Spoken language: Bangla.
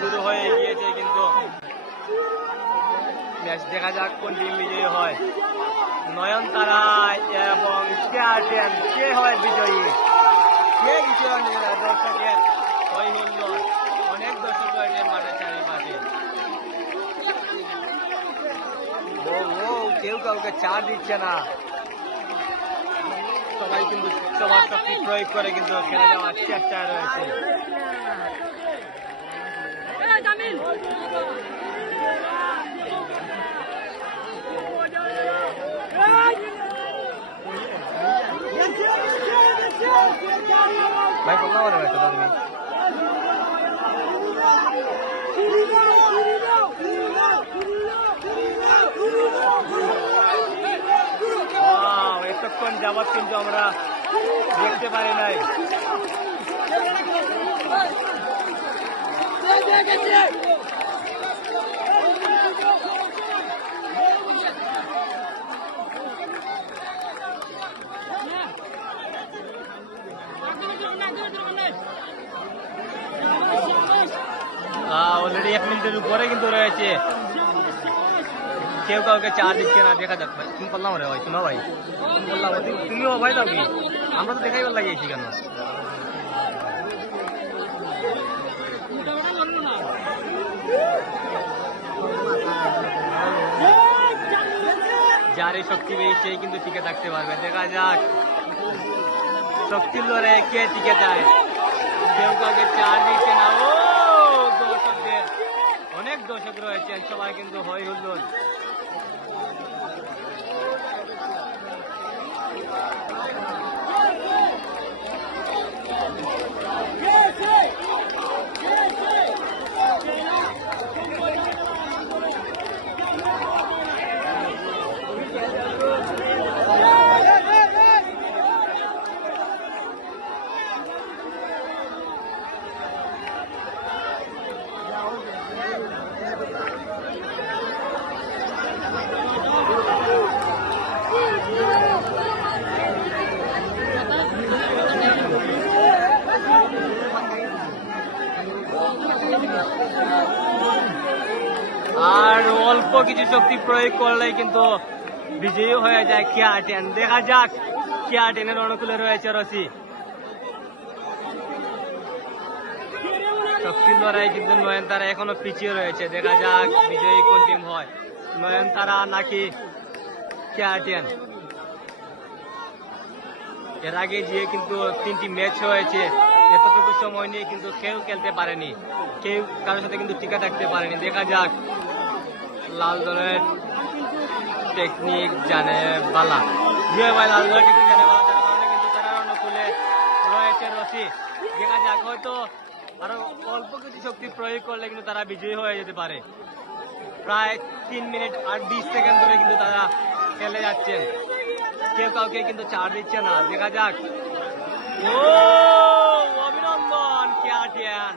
শুরু হয়ে গিয়েছে কিন্তু ম্যাচ দেখা যাক কোন টিম বিজয়ী হয়। নয়নতারা এবং কেয়ারটেন কে হয় বিজয়ী? কে বিজয়ী দর্শকের? অনেক দর্শক রয়েছে মাঠের চারিপাশে। কেউ কাউকে চার দিচ্ছে না। সবাই কিন্তু সবার শক্তি প্রয়োগ করে কিন্তু খেলে যাওয়ার চেষ্টায় রয়েছে। তুমি এতক্ষণ যাবৎ কিন্তু আমরা দেখতে পারি নাই। অলরেডি এক মিনিটের উপরে কিন্তু রয়েছে। কেউ কাউকে চা দিচ্ছে না, দেখা যাক ভাই। তুমি বললাম রে ভাই? শোনো ভাই বললাম তুমিও ভাই দাও কি? আমরা তো দেখাই লাগিয়েছি কেন? যার এই শক্তি বেশি সেই কিন্তু টিকে থাকতে পারবে। দেখা যাক। শক্তির লড়াই কে টিকে যায়? কেউ কাউকে চার দিচ্ছে না। ও, দর্শকদের। অনেক দর্শক রয়েছেন। সবাই কিন্তু হই হুল্লোড়। আর অল্প কিছু শক্তি প্রয়োগ করলেই কিন্তু বিজয়ী হয়ে যায় কেয়াটেন দেখা যাক কেয়াটেনের অনুকূলে রয়েছে রশি শক্তির লড়াই কিন্তু নয়নতারা এখনও পিছিয়ে রয়েছে। দেখা যাক বিজয়ী কোন টিম হয়। নয়নতারা নাকি কেয়াটেন এর আগে যে কিন্তু তিনটি ম্যাচ হয়েছে, এতটুকু সময় নিয়ে কিন্তু কেউ খেলতে পারেনি। কেউ কারোর সাথে কিন্তু টিকা থাকতে পারেনি। দেখা যাক। লাল দলের টেকনিক জানে বালা। যে ভাই, লাল দলের টেকনিক জানে বালা। কিন্তু তারা অনুকূলে রয়েছে রশি। দেখা যাক, হয়তো আরও অল্প কিছু শক্তি প্রয়োগ করলে কিন্তু তারা বিজয়ী হয়ে যেতে পারে। প্রায় তিন মিনিট আর বিশ সেকেন্ড ধরে কিন্তু তারা খেলে যাচ্ছেন কেউ কাউকে কিন্তু চার দিচ্ছে না। দেখা যাক। ও, অভিনন্দন কেয়াটিয়ান